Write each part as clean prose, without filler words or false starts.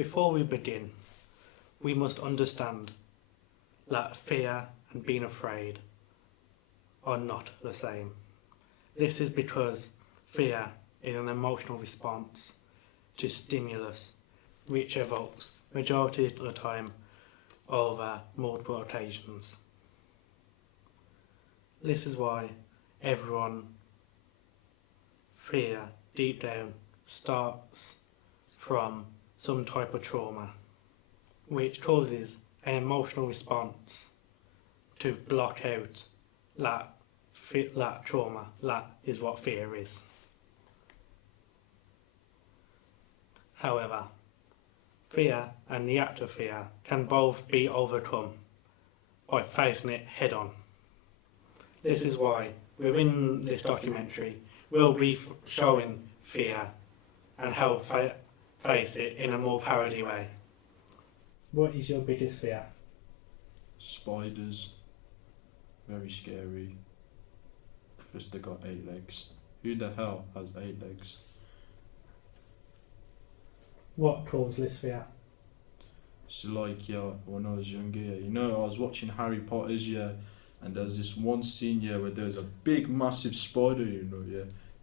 Before we begin, we must understand that fear and being afraid are not the same. This is because fear is an emotional response to stimulus which evokes majority of the time over multiple occasions. This is why everyone fear deep down starts from some type of trauma which causes an emotional response to block out that trauma. That is what fear is. However, fear and the act of fear can both be overcome by facing it head on. This is why within this documentary we'll be showing fear and how to face it in a more parody way. What is your biggest fear? Spiders. Very scary. Just they got 8 legs. Who the hell has 8 legs? What caused this fear? It's like, when I was younger, I was watching Harry Potter's, and there's this one scene, where there's a big, massive spider,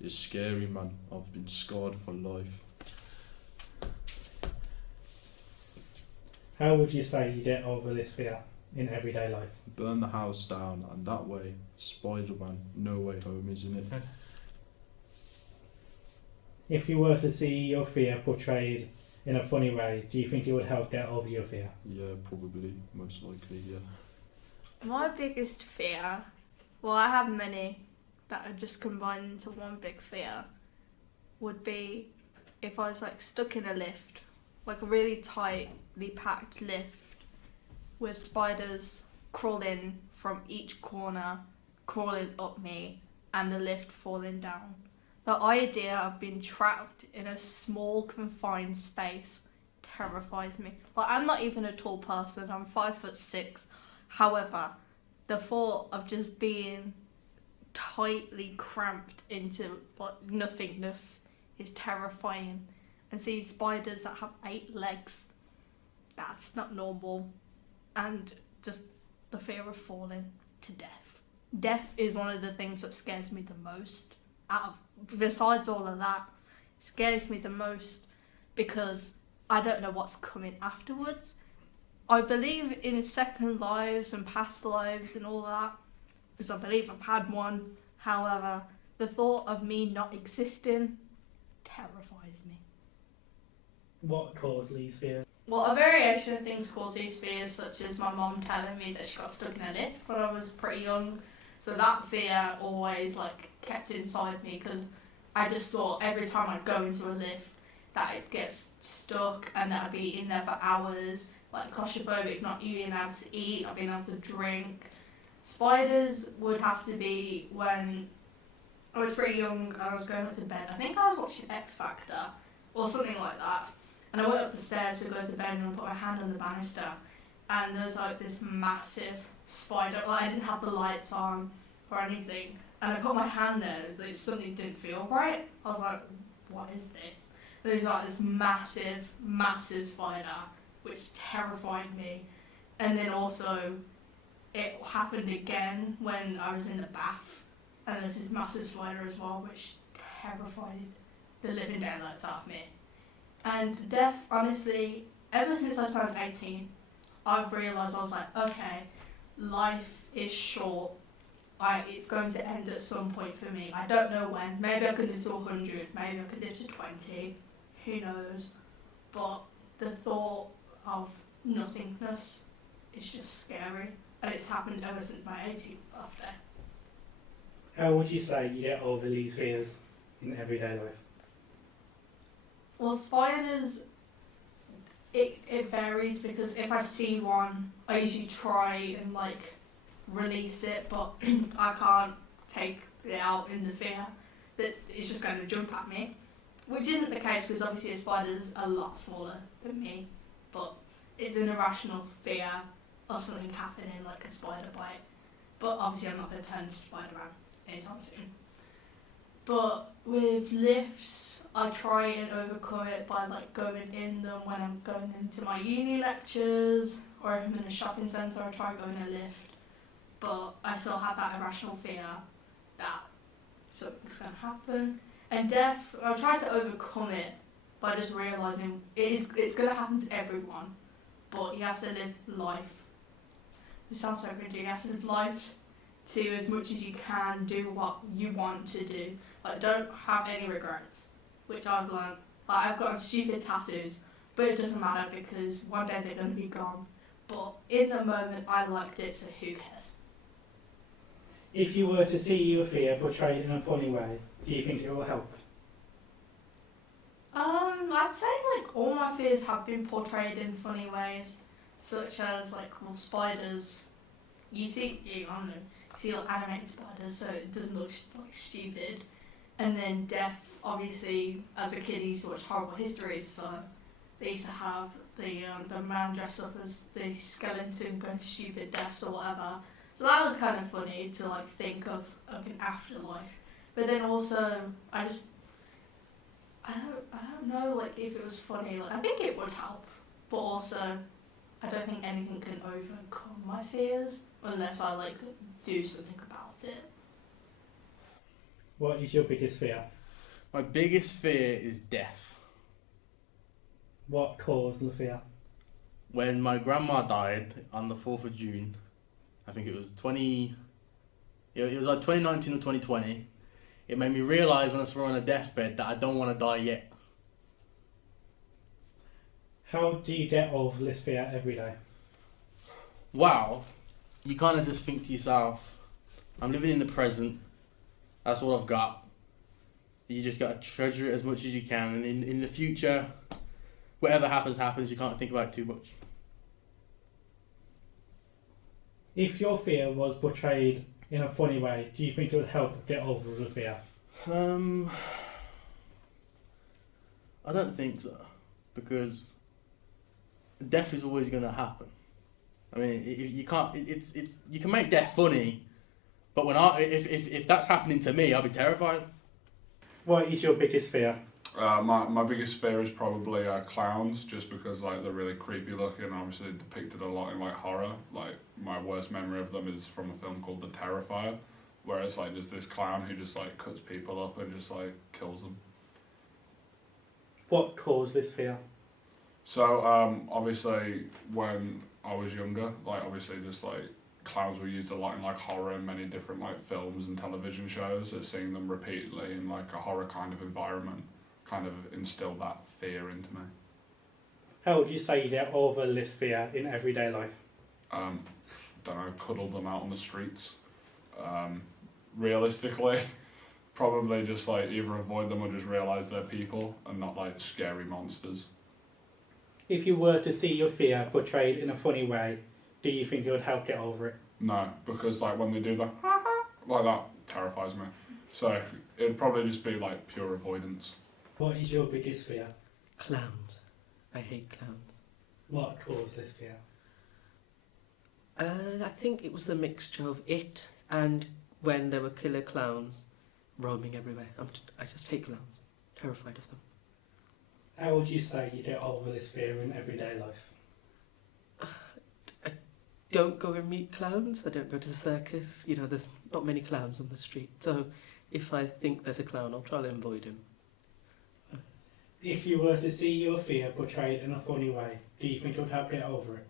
It's scary, man. I've been scarred for life. How would you say you get over this fear in everyday life? Burn the house down, and that way, Spider-Man, no way home, isn't it? If you were to see your fear portrayed in a funny way, do you think it would help get over your fear? Yeah, probably, most likely, yeah. My biggest fear, well, I have many that are just combined into one big fear, would be if I was stuck in a lift, like a really tightly packed lift with spiders crawling from each corner, crawling up me, and the lift falling down. The idea of being trapped in a small confined space terrifies me. I'm not even a tall person, I'm 5'6". However, the thought of just being tightly cramped into nothingness is terrifying. And seeing spiders that have 8 legs, that's not normal. And just the fear of falling to death. Death is one of the things that scares me the most. Besides all of that, it scares me the most because I don't know what's coming afterwards. I believe in second lives and past lives and all that, because I believe I've had one. However, the thought of me not existing terrifies me. What caused these fears? Well, a variation of things cause these fears, such as my mom telling me that she got stuck in a lift when I was pretty young. So that fear always kept inside me, because I just thought every time I'd go into a lift that it gets stuck and that I'd be in there for hours, claustrophobic, not being able to eat, not being able to drink. Spiders would have to be when I was pretty young and I was going to bed. I think I was watching X Factor or something like that. And I went up the stairs to go to bed and I put my hand on the banister, and there was this massive spider. I didn't have the lights on or anything, and I put my hand there and something didn't feel right. I was like, what is this? And there was this massive spider which terrified me. And then also it happened again when I was in the bath, and there's this massive spider as well which terrified the living daylights out of me. And death, honestly, ever since I turned 18, I've realised I was okay, life is short. It's going to end at some point for me. I don't know when. Maybe I could live to 100, maybe I could live to 20, who knows. But the thought of nothingness is just scary. And it's happened ever since my 18th birthday. How would you say you get over these fears in everyday life? Well, spiders, it varies, because if I see one, I usually try and release it, but I can't take it out in the fear that it's just going to jump at me, which isn't the case, because obviously a spider's a lot smaller than me, but it's an irrational fear of something happening, like a spider bite. But obviously I'm not going to turn to Spider-Man anytime soon. But with lifts, I try and overcome it by like going in them when I'm going into my uni lectures, or if I'm in a shopping centre, I try going in a lift. But I still have that irrational fear that something's going to happen. And death, I try to overcome it by just realising it's going to happen to everyone, but you have to live life. It sounds so cringy. You have to live life to as much as you can, do what you want to do. Like, don't have any regrets, which I've learned. Like, I've got stupid tattoos, but it doesn't matter because one day they're going to be gone. But in the moment, I liked it, so who cares? If you were to see your fear portrayed in a funny way, do you think it will help? I'd say like all my fears have been portrayed in funny ways, such as like spiders. I don't know, you see like animated spiders, so it doesn't look like stupid. And then death, obviously, as a kid, I used to watch horrible histories, so they used to have the man dress up as the skeleton going to stupid deaths or whatever. So that was kind of funny to like think of an afterlife. But then also, I don't know like if it was funny. Like I think it would help, but also I don't think anything can overcome my fears unless I like do something about it. What is your biggest fear? My biggest fear is death. What caused the fear? When my grandma died on the 4th of June, I think it was it was like 2019 or 2020, it made me realise when I saw her on a deathbed that I don't want to die yet. How do you get over this fear every day? Wow, you kind of just think to yourself, I'm living in the present, that's all I've got. You just got to treasure it as much as you can, and in the future, whatever happens, you can't think about it too much. If your fear was portrayed in a funny way, do you think it would help get over the fear? I don't think so, because death is always going to happen. I mean, you can't. You can make death funny, but if that's happening to me, I'll be terrified. What is your biggest fear? My biggest fear is probably clowns, just because like they're really creepy looking. Obviously depicted a lot in like horror. Like my worst memory of them is from a film called The Terrifier, where it's like just this clown who just like cuts people up and just like kills them. What caused this fear? So obviously when I was younger, like obviously just like clowns were used a lot in like horror and many different like films and television shows. So seeing them repeatedly in like a horror kind of environment kind of instilled that fear into me. How would you say you get over this fear in everyday life? Don't know, cuddle them out on the streets. Realistically, probably just like either avoid them or just realise they're people and not like scary monsters. If you were to see your fear portrayed in a funny way, do you think it would help get over it? No, because like when they do that, like that terrifies me. So it'd probably just be like pure avoidance. What is your biggest fear? Clowns. I hate clowns. What caused this fear? I think it was a mixture of it and when there were killer clowns roaming everywhere. I just hate clowns. Terrified of them. How would you say you get over this fear in everyday life? I don't go and meet clowns. I don't go to the circus. You know, there's not many clowns on the street. So if I think there's a clown, I'll try to avoid him. If you were to see your fear portrayed in a funny way, do you think it would help get over it?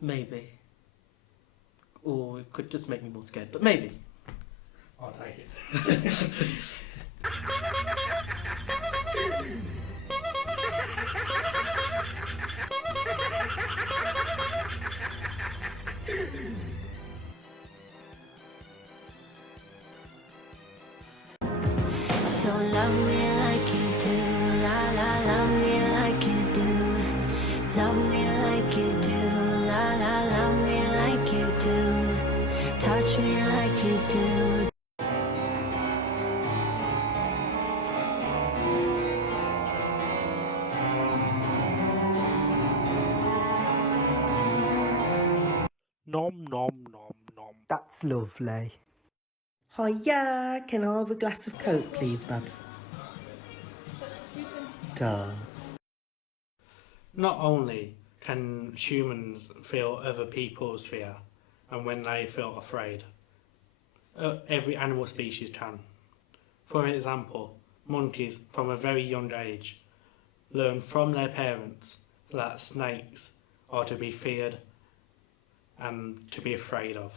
Maybe. Or it could just make me more scared, but maybe. I'll take it. So love me like you do, la la, love me like you do. Love me like you do, la la, love me like you do. Touch me like you do. Nom nom nom nom. That's lovely. Hiya, can I have a glass of Coke, please, Babs? later. Not only can humans feel other people's fear, and when they feel afraid, every animal species can. For example, monkeys from a very young age learn from their parents that snakes are to be feared and to be afraid of.